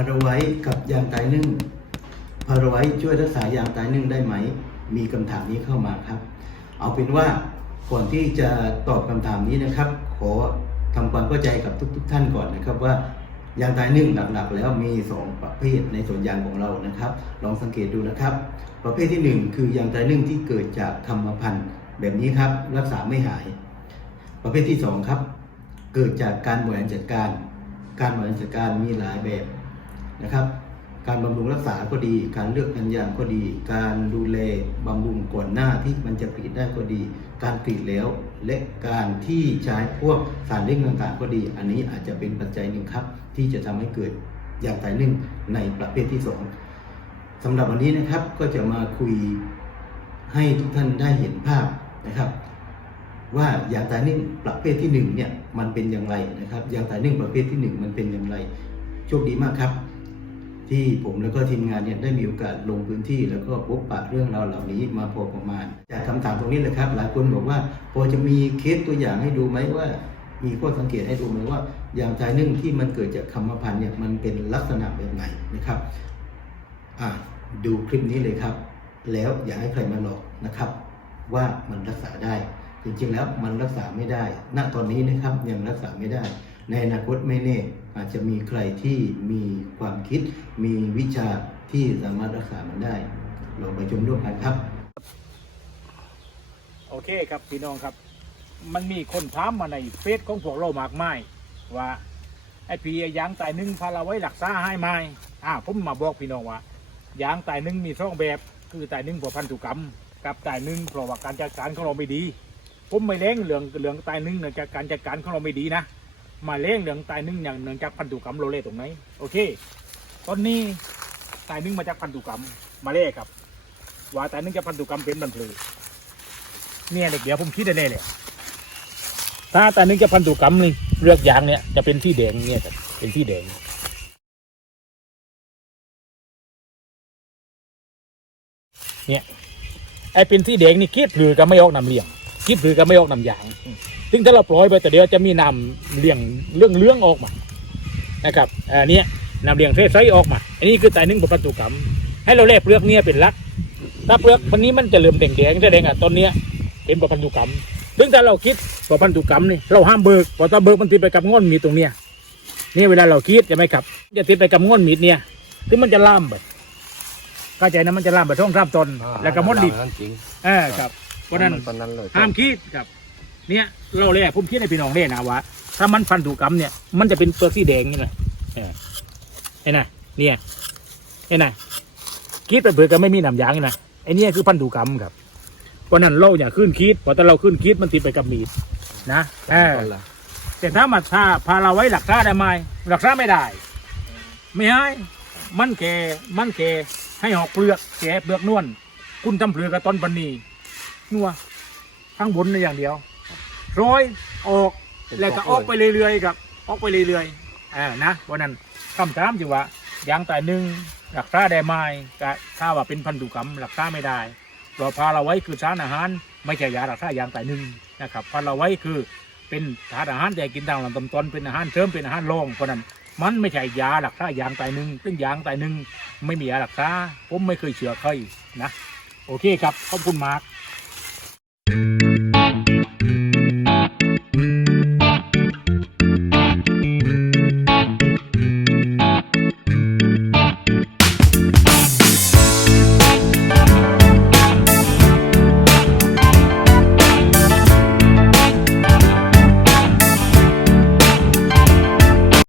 าราไว้กับยางตายนึ่งพาราไว้ช่วยรักษายางตายนึ่งได้ไหม มีคำถามนี้เข้ามาครับ เอาเป็นว่าก่อนที่จะตอบคำถามนี้นะครับ ขอทำความเข้าใจกับทุกๆท่านก่อนนะครับว่ายางตายนึ่งหลักๆ แล้วมี 2 ประเภทในสวนยางของเรานะครับ ลองสังเกตดูนะครับ ประเภทที่ 1 คือยางตายนึ่งที่เกิดจากกรรมพันธ์แบบนี้ครับรักษาไม่หาย ประเภทที่ 2 ครับ เกิดจากการบริหารจัดการ การบริหารจัดการมีหลายแบบ นะครับ การบำรุงรักษาก็ดี การเลือกพันยางก็ดี การดูแลบำรุงก่อนหน้าที่มันจะกรีดได้ก็ดี การกรีดแล้ว และการที่ใช้พวกสารเร่งต่างๆก็ดี อันนี้อาจจะเป็นปัจจัยหนึ่งครับ ที่จะทำให้เกิดยางตายนึ่งในประเภทที่สองสำหรับวันนี้นะครับก็จะมาคุยให้ทุกท่านได้เห็นภาพนะครับว่ายางตายนึ่งประเภทที่หนึ่งเนี่ยมันเป็นอย่างไรนะครับยางตายนึ่งประเภทที่หนึ่งมันเป็นอย่างไร โชคดีมากครับ ที่ผมแล้วก็ทีมงานเนี่ยได้มีโอกาสลงพื้นที่ แล้วก็พบปะเรื่องราวเหล่านี้มาพอประมาณ จากคำถามตรงนี้เลยครับ หลายคนบอกว่าพอจะมีเคสตัวอย่างให้ดูไหมว่า มีข้อสังเกตให้ดูไหมว่ายางตายนึ่งที่มันเกิดจากคำมพันธ์เนี่ยมันเป็นลักษณะแบบไหนนะครับอะดูคลิปนี้เลยครับ แล้วอย่าให้ใครมาหลอกนะครับ ว่ามันรักษาได้ จริงๆแล้วมันรักษาไม่ได้ณตอนนี้นะครับยังรักษาไม่ได้ ในอนาคตไม่แน่อาจจะมีใครที่มีความคิด มีวิชาที่สามารถรักษามันได้ลองไปชมร่วมกันครับ โอเคครับพี่น้องครับ มันมีคนถามมาในเฟซของพวกเรามากมายว่าไอ้พี่ยางตายหนึ่งพาเราไว้รักษาให้ไหมอ่าผมมาบอกพี่น้องว่ายางตายหนึ่งมีสองแบบ คือตายหนึ่งเพราะพันธุกรรม กับตายหนึ่งเพราะว่าการจัดการของเราไม่ดี ผมไม่เล้งเรื่องเรื่องตายหนึ่งเนื่องจากการจัดการของเราไม่ดีนะ มาเล้งเรื่องตายหนึ่งอย่างเนื่องจากพันธุกรรมเรเล่ตรงไหนโอเคตอนนี้ตายหนึ่งมาจากพันธุกรรมมาเล่ครับ ว่าตายหนึ่งจากพันธุกรรมเป็นบันเพลอเนี่ยเด็กเดี๋ยวผมคิดได้เลยถ้าตายหนึ่งจะพันธุกรรมนี่เลือกยางเนี่ยจะเป็นที่แดงเนี่ยครับเป็นที่แดงเนี่ยไอ้เป็นที่แดงนี่คิดหรือก็ไม่ออกน้ำเลี้ยงคิดหรือก็ไม่ออกน้ำยาง ซึ่งถ้าเราปล่อยไปแต่เดียวจะมีน้ำเลี้ยงเรื่องเรื่องออกมานะครับอันเนี้ยน้ำเลี้ยงเทใสออกมา อันนี้คือตายนึ่งพันธุกรรม ให้เราแลกเปลือกเนี่ยเป็นหลักถ้าเปลือกวันนี้มันจะเริ่มแดงแดงๆแดงอะตอนเนี้ยเป็นประพันธุกรรมถึงถ้าเราคิดประพันธุกรรมนี่เราห้ามเบิกเพราะถ้าเบิกมันติดไปกับง่อนมีดตรงเนี้ยนี่เวลาเราคิดใช่ไหมครับจะติดไปกับง่อนมีดเนี่ยถึงมันจะล่ามไปเข้าใจนะมันจะล่ามไปท้องท่ามตนแล้วก็มดดิบนั่นจริงเออครับเพราะฉะนั้นตอนนั้นเลยห้ามคิดครับ เนี่ยเราเลยผมคิดให้พี่น้องเล่นะว่าถ้ามันพันธุกรรมเนี่ยมันจะเป็นเปลือกสีแดงนี่แหละเออเห็นไหมเนี่ยเห็นไหมคิดไปเผื่อก็ไม่มีหนำยางนี่นะไอ้เนี่ยคือพันธุกรรมครับเพราะฉะนั้นเราอย่าขึ้นคิดเพราะถ้าเราขึ้นคิดมันติดไปกับมีดนะเออตอนละแต่ถ้ามาถ้าพาเราไว้หลักษาได้ไหมหลักษาไม่ได้ ไม่ให้มันแก่มันแก่ให้หอกเปลือกแก่เปลือกนวลคุณทำเปลือกกับต้นปันนีนัวข้างบนในอย่างเดียว ร้อยออกแล้วก็ออกไปเรื่อยๆครับออกไปเรื่อยๆอ่านะวันนั้นคำถามจึงว่ายางแต่หนึ่งหลักษาได้ไหมก็ถ้าว่าเป็นพันธุกรรมหลักษาไม่ได้เราพาเราไว้คือสารอาหาร ไม่ใช่ยาหลักษายางแต่หนึ่งนะครับพาเราไว้คือเป็นทานอาหารแต่กินตามลำต้นต้นเป็นอาหารเสริมเป็นอาหารรองเพราะนั้นมันไม่ใช่ยาหลักษายางตายหนึ่งซึ่งยางตายหนึ่งไม่มียาหลักษาผมไม่เคยเชื่อใครนะ โอเคครับ ขอบคุณมาก